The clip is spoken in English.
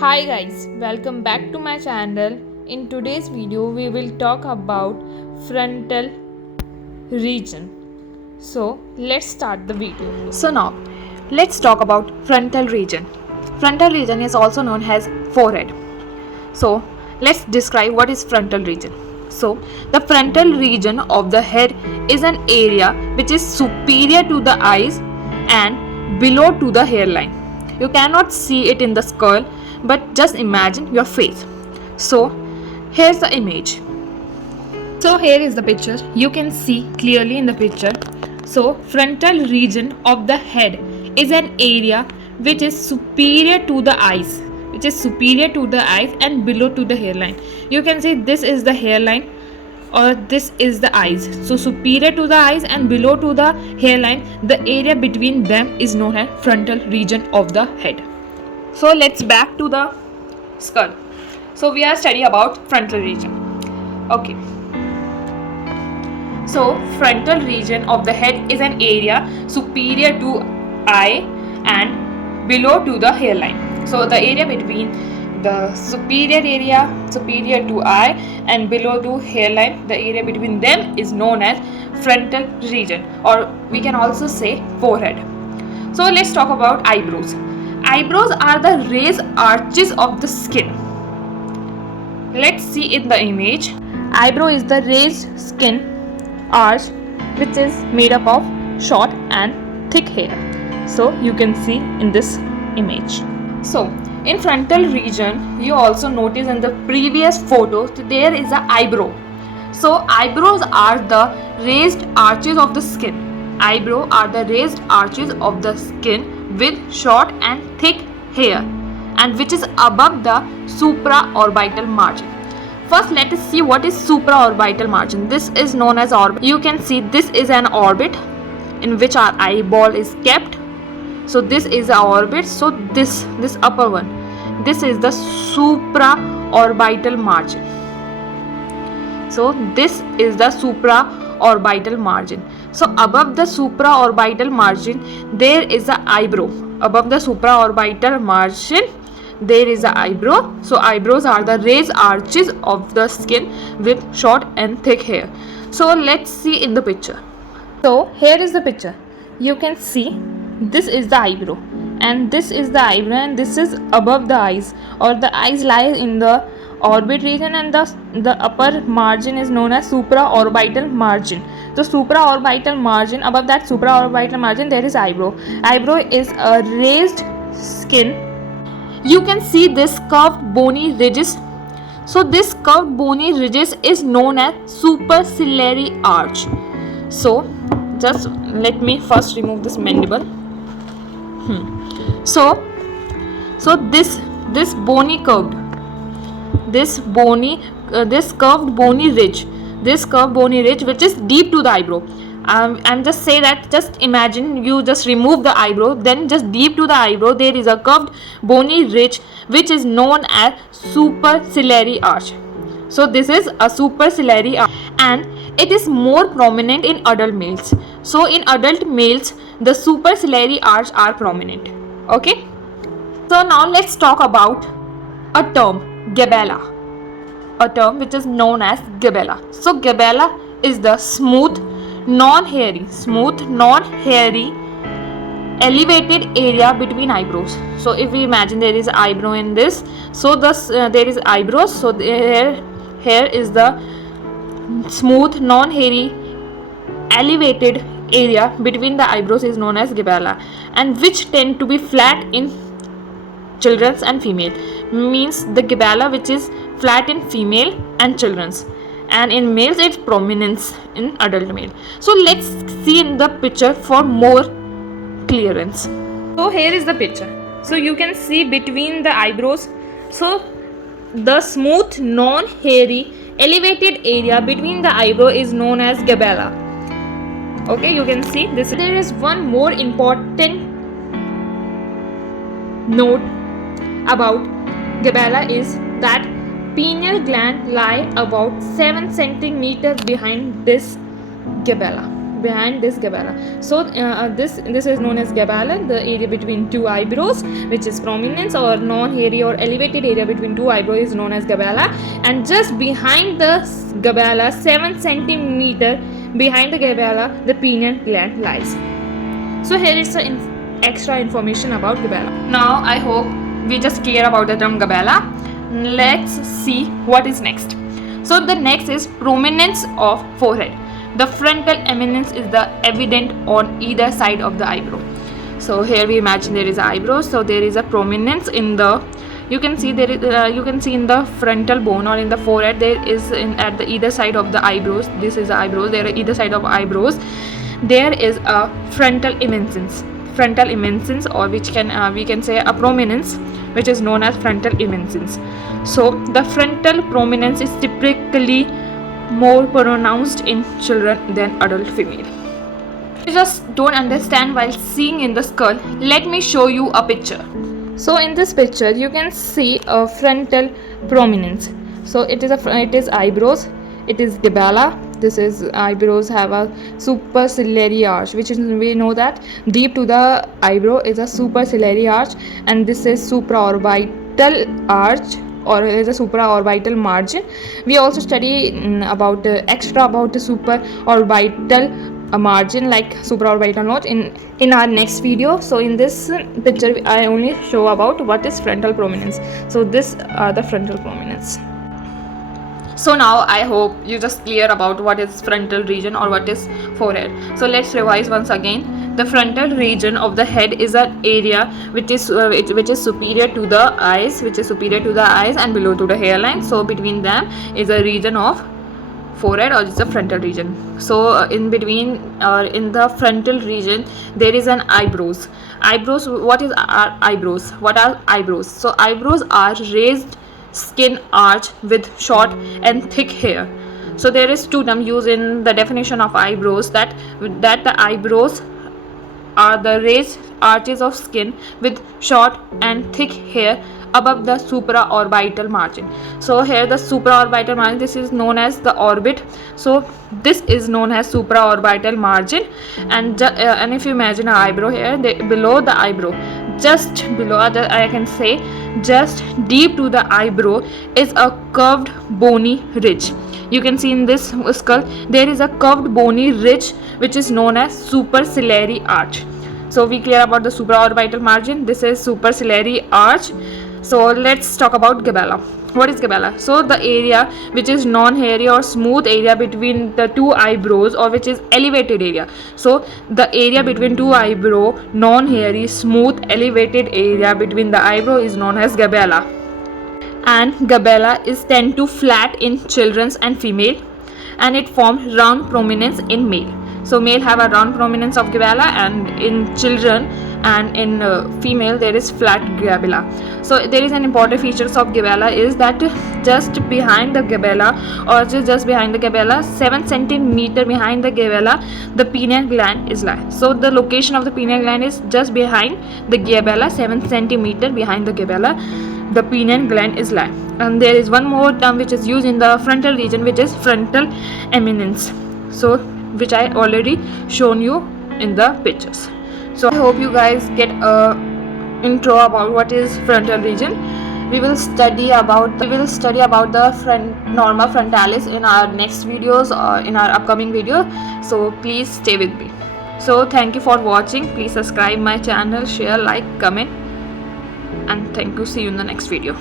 Hi guys, welcome back to my channel. In today's video we will talk about frontal region. So let's start the video. So now, let's talk about frontal region. Frontal region is also known as forehead. So let's describe what is frontal region. So the frontal region of the head is an area which is superior to the eyes and below to the hairline. You cannot see it in the skull, but just imagine your face. So here's the image. So here is the picture. You can see clearly in the picture. So frontal region of the head is an area which is superior to the eyes, and below to the hairline. You can see this is the hairline or this is the eyes. So superior to the eyes and below to the hairline, the area between them is known as frontal region of the head. So let's back to the skull. So we are studying about frontal region. Okay. So frontal region of the head is an area superior to eye and below to the hairline. So the area between the superior to eye and below to hairline, the area between them is known as frontal region, or we can also say forehead. So let's talk about eyebrows. Eyebrows are the raised arches of the skin. Let's see in the image. Eyebrow is the raised skin arch which is made up of short and thick hair. So you can see in this image. So in frontal region, you also notice in the previous photo there is an eyebrow. So eyebrows are the raised arches of the skin. Eyebrow are the raised arches of the skin with short and thick hair, and which is above the supraorbital margin. First, let us see what is supraorbital margin. This is known as orbit. You can see this is an orbit in which our eyeball is kept. So this is the orbit. So this upper one, this is the supraorbital margin. So this is the supraorbital margin. So above the supraorbital margin, there is the eyebrow. Above the supraorbital margin, there is an eyebrow. So eyebrows are the raised arches of the skin with short and thick hair. So let's see in the picture. So here is the picture. You can see this is the eyebrow, and this is the eyebrow, and this is above the eyes, or the eyes lie in the orbit region, and the upper margin is known as supraorbital margin. So supraorbital margin, above that supraorbital margin, there is eyebrow. Eyebrow is a raised skin. You can see this curved bony ridges. So this curved bony ridges is known as superciliary arch. So just let me first remove this mandible. So this bony curved, this curved bony ridge, which is deep to the eyebrow. I'm just say that, just imagine you just remove the eyebrow, then just deep to the eyebrow there is a curved bony ridge which is known as superciliary arch. So this is a superciliary arch, and it is more prominent in adult males. So in adult males, the superciliary arch are prominent. Okay. So now let's talk about a term, gabella. A term which is known as gabella. So gabella is the smooth, non-hairy, elevated area between eyebrows. So if we imagine there is eyebrow in this, so there is eyebrows. So here is the smooth, non-hairy, elevated area between the eyebrows is known as gabella, and which tend to be flat in children's and female. Means the gabella which is flat in female and children's, and in males it's prominence in adult male. So let's see in the picture for more clearance. So here is the picture. So you can see between the eyebrows, so the smooth, non-hairy, elevated area between the eyebrow is known as gabella. Okay, you can see this. There is one more important note about gabella is that pineal gland lie about 7 centimeters behind this gabella. behind this gabella. So this is known as gabella, the area between two eyebrows, which is prominence, or non-hairy or elevated area between two eyebrows is known as gabella. And just behind the gabella, 7 centimeter behind the gabella, the pineal gland lies. So here is the extra information about gabella. Now I hope we just clear about the term gabella. Let's see what is next. So the next is prominence of forehead. The frontal eminence is the evident on either side of the eyebrow. So here we imagine there is an eyebrow, so there is a prominence in the, you can see there is you can see in the frontal bone or in the forehead, there is at the either side of the eyebrows, this is the eyebrows, there are either side of eyebrows, there is a frontal eminence, or which can we can say a prominence, which is known as frontal eminence. So the frontal prominence is typically more pronounced in children than adult female. You just don't understand while seeing in the skull, let me show you a picture. So in this picture you can see a frontal prominence. So it is eyebrows, it is gabella. This is eyebrows have a superciliary arch, which is, we know that deep to the eyebrow is a superciliary arch, and this is supraorbital arch, or there is a supraorbital margin. We also study about extra about the supraorbital margin, like supraorbital notch, in our next video. So in this picture I only show about what is frontal prominence. So this are the frontal prominence. So now I hope you just clear about what is frontal region or what is forehead. So let's revise once again. The frontal region of the head is an area which is superior to the eyes, and below to the hairline. So between them is a region of forehead, or it's a frontal region. So in between or in the frontal region there is an eyebrows. What are eyebrows? So eyebrows are raised skin arch with short and thick hair. So there is two terms used in the definition of eyebrows, that the eyebrows are the raised arches of skin with short and thick hair above the supraorbital margin. So here the supraorbital margin, this is known as the orbit. So this is known as supraorbital margin. And if you imagine an eyebrow here, below the eyebrow, just below, I can say just deep to the eyebrow, is a curved bony ridge. You can see in this skull there is a curved bony ridge which is known as superciliary arch. So we clear about the supraorbital margin. This is superciliary arch. So let's talk about gabella. What is gabella? So the area which is non-hairy or smooth area between the two eyebrows, or which is elevated area. So the area between two eyebrow, non-hairy, smooth, elevated area between the eyebrow is known as gabella. And gabella is tend to flat in children and female, and it forms round prominence in male. So male have a round prominence of gabella, and in children and in female there is flat gabella. So there is an important features of gabella is that just behind the gabella, or just behind the gabella, 7 centimeter behind the gabella, the pineal gland is lie. So the location of the pineal gland is just behind the gabella, 7 centimeter behind the gabella, the pineal gland is lie. And there is one more term which is used in the frontal region, which is frontal eminence, so which I already shown you in the pictures. So I hope you guys get a intro about what is frontal region. We will study about the norma frontalis in our next videos or in our upcoming video. So please stay with me. So thank you for watching. Please subscribe my channel, share, like, comment, and thank you. See you in the next video.